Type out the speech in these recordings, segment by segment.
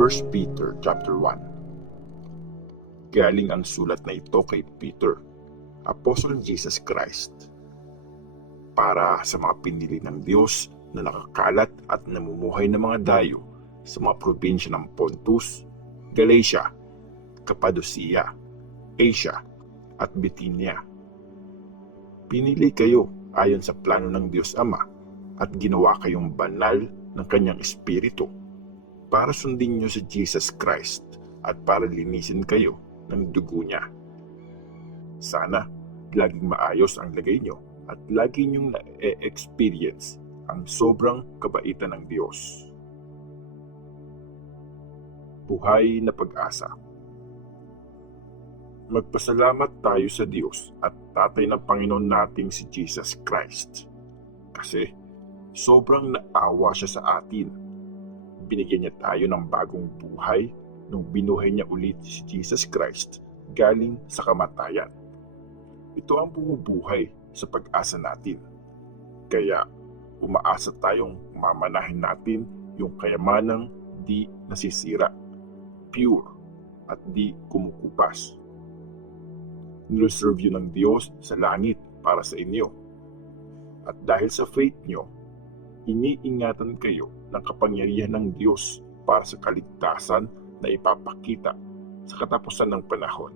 First Peter chapter 1. Galing ang sulat na ito kay Peter, Apostol ng Jesus Christ, para sa mga pinili ng Diyos na nakakalat at namumuhay ng mga dayo sa mga probinsya ng Pontus, Galatia, Cappadocia, Asia, at Bithynia. Pinili kayo ayon sa plano ng Diyos Ama at ginawa kayong banal ng Kanyang Espiritu para sundin niyo si Jesus Christ at para linisin kayo ng dugo niya. Sana laging maayos ang lagay niyo at lagi niyong na-experience ang sobrang kabaitan ng Diyos. Buhay na pag-asa. Magpasalamat tayo sa Diyos at Tatay ng Panginoon nating si Jesus Christ. Kasi sobrang naawa siya sa atin. Binigyan niya tayo ng bagong buhay nung binuhay niya ulit si Jesus Christ galing sa kamatayan. Ito ang bumubuhay sa pag-asa natin. Kaya umaasa tayong mamanahin natin yung kayamanang di nasisira, pure at di kumukupas. Nireserve yun ng Diyos sa langit para sa inyo. At dahil sa faith nyo, iniingatan kayo ng kapangyarihan ng Diyos para sa kaligtasan na ipapakita sa katapusan ng panahon.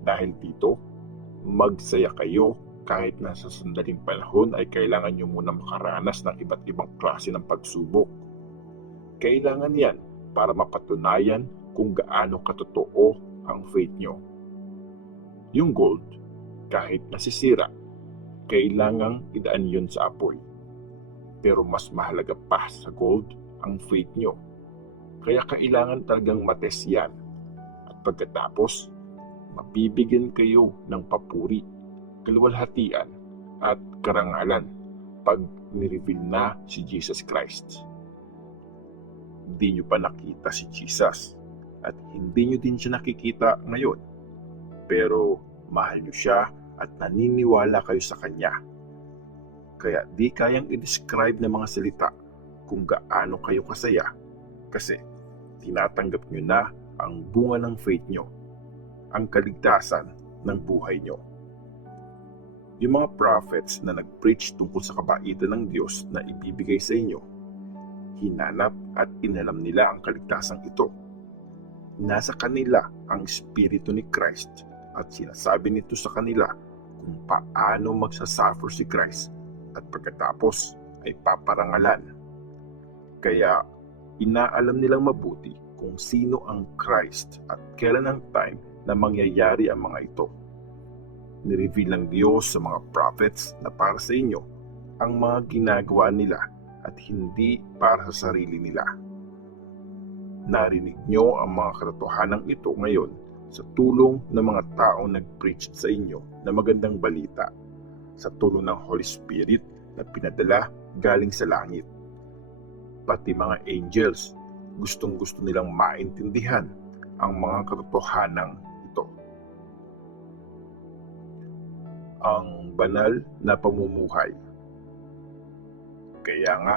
Dahil dito, magsaya kayo kahit na sa sandaling panahon ay kailangan nyo muna makaranas ng iba't ibang klase ng pagsubok. Kailangan yan para mapatunayan kung gaano katotoo ang faith nyo. Yung gold, kahit nasisira, kailangang idaan yun sa apoy. Pero mas mahalaga pa sa gold ang faith nyo. Kaya kailangan talagang mates yan. At pagkatapos, mabibigyan kayo ng papuri, kaluwalhatian at karangalan pag nireveal na si Jesus Christ. Hindi nyo pa nakita si Jesus at hindi nyo din siya nakikita ngayon. Pero mahal nyo siya at naniniwala kayo sa Kanya. Kaya di kayang i-describe ng mga salita kung gaano kayo kasaya kasi tinatanggap nyo na ang bunga ng faith nyo, ang kaligtasan ng buhay nyo. Yung mga prophets na nag-preach tungkol sa kabaitan ng Diyos na ibibigay sa inyo, hinanap at inalam nila ang kaligtasan ito. Nasa kanila ang Espiritu ni Christ at sinasabi nito sa kanila kung paano magsasuffer si Christ at pagkatapos ay paparangalan. Kaya inaalam nilang mabuti kung sino ang Christ at kailan ang time na mangyayari ang mga ito. Nireveal ng Diyos sa mga prophets na para sa inyo ang mga ginagawa nila at hindi para sa sarili nila. Narinig nyo ang mga katotohanan ito ngayon sa tulong ng mga taong nag-preach sa inyo na magandang balita, sa tulong ng Holy Spirit na pinadala galing sa langit. Pati mga angels, gustong-gusto nilang maintindihan ang mga katotohanan ito. Ang banal na pamumuhay. Kaya nga,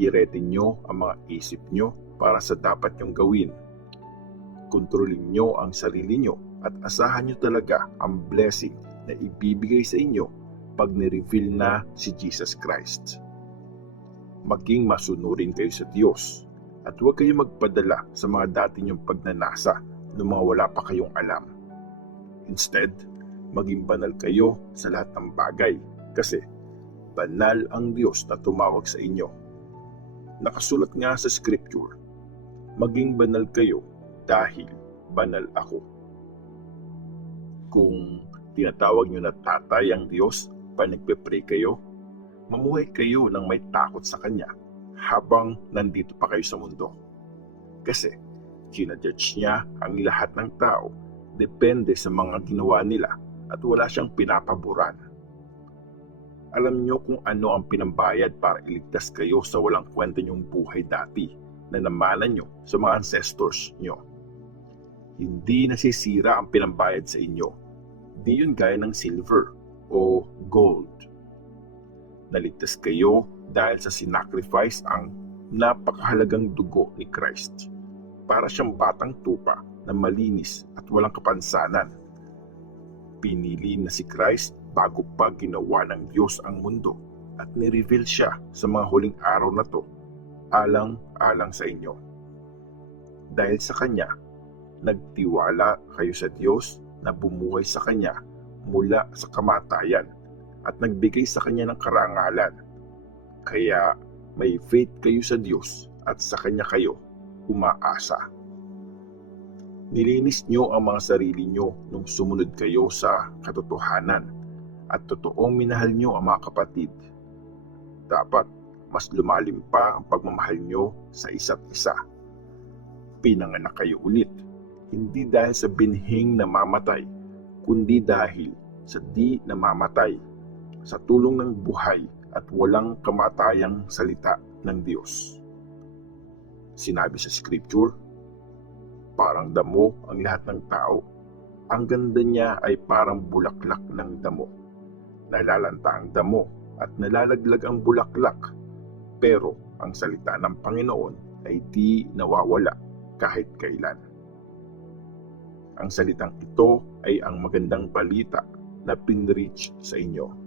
i-ready nyo ang mga isip nyo para sa dapat nyong gawin. Kontrolin nyo ang sarili nyo at asahan nyo talaga ang blessing na ibibigay sa inyo pag nireveal na si Jesus Christ. Maging masunurin kayo sa Diyos at huwag kayong magpadala sa mga dati nyong pagnanasa ng mga wala pa kayong alam. Instead, maging banal kayo sa lahat ng bagay kasi banal ang Diyos na tumawag sa inyo. Nakasulat nga sa Scripture, maging banal kayo dahil banal ako. Kung tinatawag nyo na tatay ang Diyos pag nagpe-pray kayo, mamuhay kayo ng may takot sa Kanya habang nandito pa kayo sa mundo. Kasi ginajudge niya ang lahat ng tao depende sa mga ginawa nila at wala siyang pinapaboran. Alam nyo kung ano ang pinambayad para iligtas kayo sa walang kwenta nyong buhay dati na namanan nyo sa mga ancestors nyo. Hindi nasisira ang pinambayad sa inyo. Di yun gaya ng silver o gold. Naligtas kayo dahil sa sinacrifice ang napakahalagang dugo ni Christ. Para siyang batang tupa na malinis at walang kapansanan. Pinili na si Christ bago pa ginawa ng Diyos ang mundo at nireveal siya sa mga huling araw na to, alang-alang sa inyo. Dahil sa Kanya, nagtiwala kayo sa Diyos na bumuhay sa Kanya mula sa kamatayan at nagbigay sa Kanya ng karangalan. Kaya may faith kayo sa Diyos at sa Kanya kayo umaasa. Nilinis niyo ang mga sarili niyo nung sumunod kayo sa katotohanan at totoong minahal niyo ang mga kapatid. Dapat mas lumalim pa ang pagmamahal niyo sa isa't isa. Pinanganak kayo ulit, hindi dahil sa binhing namamatay, kundi dahil sa di namamatay, sa tulong ng buhay at walang kamatayang salita ng Diyos. Sinabi sa Scripture, parang damo ang lahat ng tao. Ang ganda niya ay parang bulaklak ng damo. Nalalanta ang damo at nalalaglag ang bulaklak. Pero ang salita ng Panginoon ay di nawawala kahit kailan. Ang salitang ito ay ang magandang balita na pinreach sa inyo.